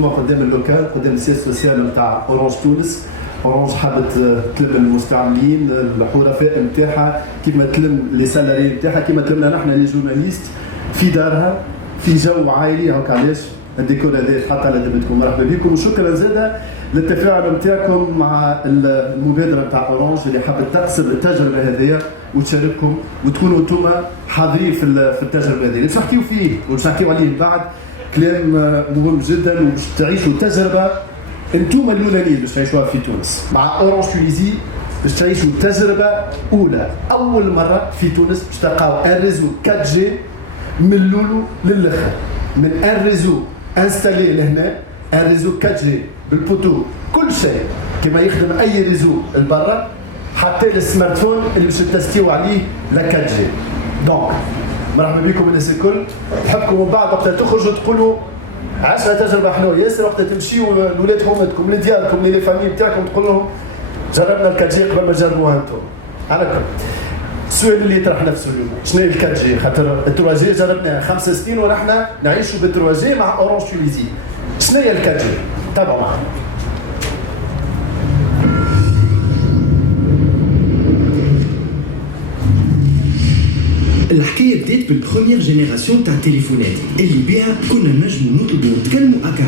انتم قدام اللوكال قدام السياسه السوسيال نتاع اورانج تونس. اورانج حابت تلم المستعملين الحرفاء نتاعها كيما تلم لي سالاري نتاعها كيما تلمنا نحن لي جورناليست في دارها في جو عائلي. هاك علاش الديكور هذا حتى على دبتكم. مرحبا بكم وشكرا زاده للتفاعل نتاعكم مع المبادره نتاع اورانج اللي حابت تقسم التجربه هذه وتشارككم وتكونوا انتم حاضرين في التجربه هذه اللي باش نحكيو فيه وباش نحكيو عليه بعد. كلام مهم جدا وباش تعيشوا تجربه انتم الاولانيين باش تعيشوها في تونس مع اورانج تونيزي. باش تعيشوا تجربه اولى اول مره في تونس باش تلقاو ان ريزو 4 جي من الاول للاخر، من ان ريزو انستالي لهنا، ان ريزو 4 جي بالبوتو كل شيء كما يخدم اي ريزو لبرا حتى السمارت فون اللي باش تستيو عليه لا 4 جي. دونك مرحبا بكم الناس الكل. نحبكم من بعد وقت تخرجوا تقولوا عشنا تجربه حلوه ياسر. وقت تمشيوا لولاد حومتكم لدياركم لي فامي نتاعكم تقول لهم جربنا الكاتجي قبل ما تجربوها انتم. على كل السؤال اللي يطرح نفسه اليوم شنو هي الكاتجي؟ خاطر التروجي جربناها 5 سنين ونحن نعيشوا بالتروجي مع اورانج تونيزي. شنو هي الكاتجي؟ تابعوا معنا. الحكايه بدات بالبروميير جينيراسيون تاع التليفونات اللي بها كنا نجموا نطلبوا نتكلموا هكا.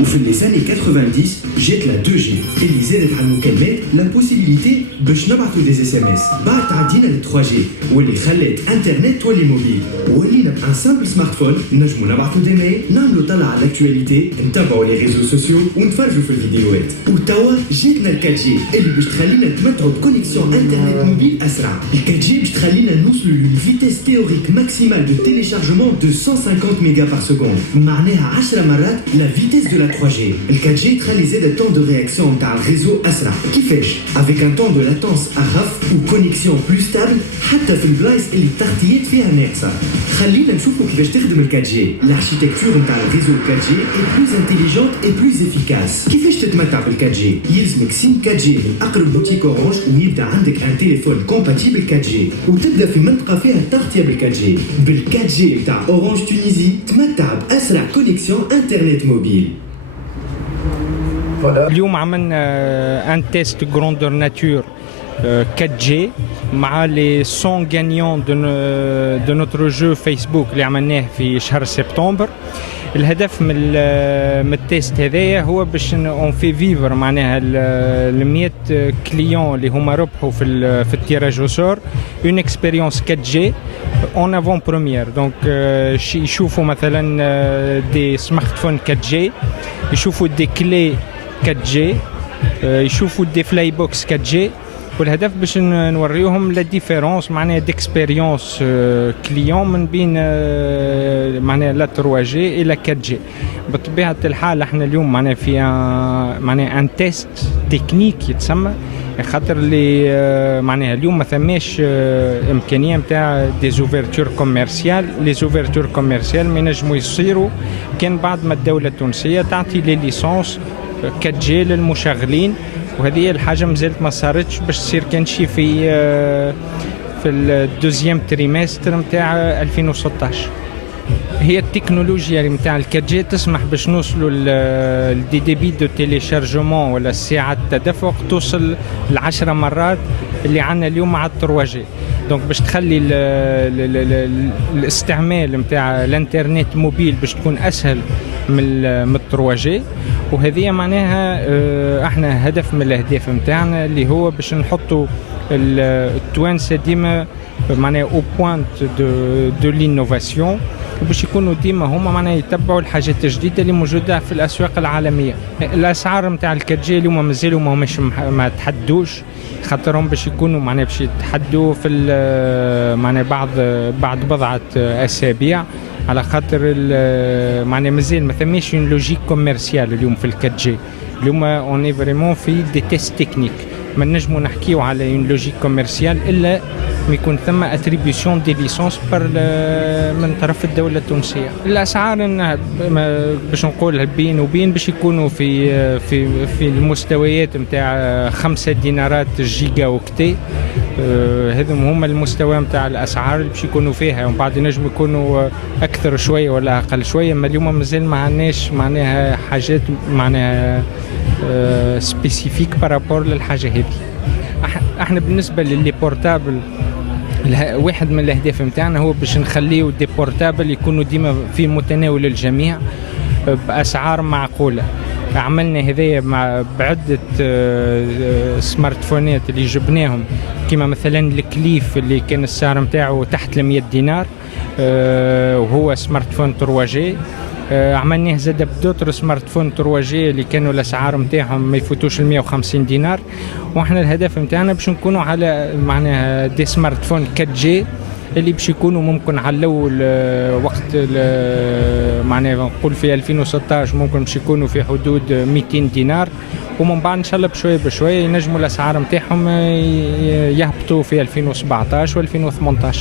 وفي لي ساني 90 جات لا 2 جي اللي زادت على المكالمات لا بوسيبيليتي باش نبعثوا دي اس ام اس. بعد تعدينا ل 3 جي واللي خلات انترنت تولي موبيل. ولينا بان سامبل سمارت فون نجموا نبعثوا دي ميل، نعملوا طلع على الاكtualité، نتابعوا لي ريزو سوسيو ونتفرجوا في الفيديوهات. وتوا جاتنا ال 4 جي اللي باش تخلينا نتمتعوا بكونيكسيون انترنت موبيل اسرع. ال 4 جي باش تخلينا نوصلوا للفيتيس théorique maximale de téléchargement de 150 mégas par seconde. معناها 10 مرات la vitesse de la 3G. Le 4G تخلي زاد le temps de réaction نتاع الريزو أسرع. كيفاش؟ avec un temps de latence أخف و connexion plus stable حتى في البلايص اللي التغطيات فيها ناقصة. خلينا نشوفوا كيفاش تخدم ال 4G. l'architecture نتاع الريزو 4G est plus intelligente et plus efficace. كيفاش تتمتع بال 4G؟ يلزمك سيم 4G من أقرب بوتيك أورانج ويبدا عندك un téléphone compatible 4G وتبدا في منطقة فيها التغطية بال 4G. بال 4G تاع اورانج تونيزي تمتع باسرع كونيكسيون انترنت موبيل. اليوم عملنا ان تيست جروندر ناتور 4G مع لي 100 gagnants de notre jeu فيسبوك اللي عملناه في شهر سبتمبر. الهدف من التيست هذايا هو باش اون في فيفر معناها ال 100 كليون اللي هما ربحوا في التيراج او سور اون اكسبيريونس 4G اون افون بروميير. دونك يشوفوا مثلا دي سمارت فون 4G، يشوفوا دي كلي 4G، يشوفوا دي فلاي بوكس 4G. والهدف باش نوريوهم لا ديفيرونس معناها ديكسبيريونس كليون من بين معناها لا 3G الى 4G. بطبيعه الحال احنا اليوم معناها في معناها ان تيست تكنيك يتسمى، خاطر اللي معناها اليوم ما ثماش امكانيه نتاع دي زوفيرتور كوميرسيال. لي زوفيرتور كوميرسيال ما ينجموا يصيروا كان بعد ما الدوله التونسيه تعطي لي ليسونس 4G للمشغلين. وهذه الحاجه مازالت ما صارتش باش تصير كان شي في الدوزيام تريمستر نتاع 2016. هي التكنولوجيا نتاع ال 4G تسمح باش نوصلوا الدي ديبي دو تيليشارجمون ولا ساعه تدفق توصل ل10 مرات اللي عندنا اليوم مع 3G. دونك باش تخلي الاستعمال نتاع الانترنت موبيل باش تكون اسهل من 3G. وهذه معناها احنا هدف من الاهداف نتاعنا اللي هو باش نحطوا التوانسه ديما معناها او بوينت دو لينوفاسيون باش يكونوا ديما هما معناها يتبعوا الحاجات الجديده اللي موجوده في الاسواق العالميه. الاسعار نتاع الكاتجي اللي هما مازالوا ما تحدوش، خاطرهم باش يكونوا معناها باش يتحدوا في معناها بعد بضعه اسابيع، على خاطر معناها مازال ما ثماش اون لوجيك كوميرسيال اليوم في الكاتجي. اليوم اوني فريمون في دي تيست تكنيك، ما نجموا نحكيو على اون لوجيك كوميرسيال الا يكون ثم اتريبيسيون دي ليسونس من طرف الدوله التونسيه. الاسعار باش نقول بين وبين باش يكونوا في المستويات نتاع 5 دينارات الجيجا وكتي. هذم هما المستوى نتاع الاسعار اللي باش يكونوا فيها، ومن بعد ينجم يكونوا اكثر شويه ولا اقل شويه. اما اليوم مازال ما عندناش معناها حاجات معناها سبيسيفيك بارابور للحاجه هذه. احنا بالنسبه للي بورتابل واحد من الاهداف نتاعنا هو باش نخليو دي بورتابل يكونوا ديما في متناول الجميع باسعار معقوله. عملنا هذايا مع بعده سمارت فونات اللي جبناهم، كما مثلا الكليف اللي كان السعر نتاعو تحت 100 دينار وهو سمارت فون 3G. عملناه زاد بدوتر سمارت فون 3G اللي كانوا الاسعار نتاعهم ما يفوتوش 150 دينار. واحنا الهدف نتاعنا باش نكونوا على معناها دي سمارت فون 4G اللي باش يكونوا ممكن على الاول وقت معناها نقول في 2016 ممكن باش يكونوا في حدود 200 دينار، ومن بعد ان شاء الله بشويه بشويه ينجموا الاسعار نتاعهم يهبطوا في 2017 و2018.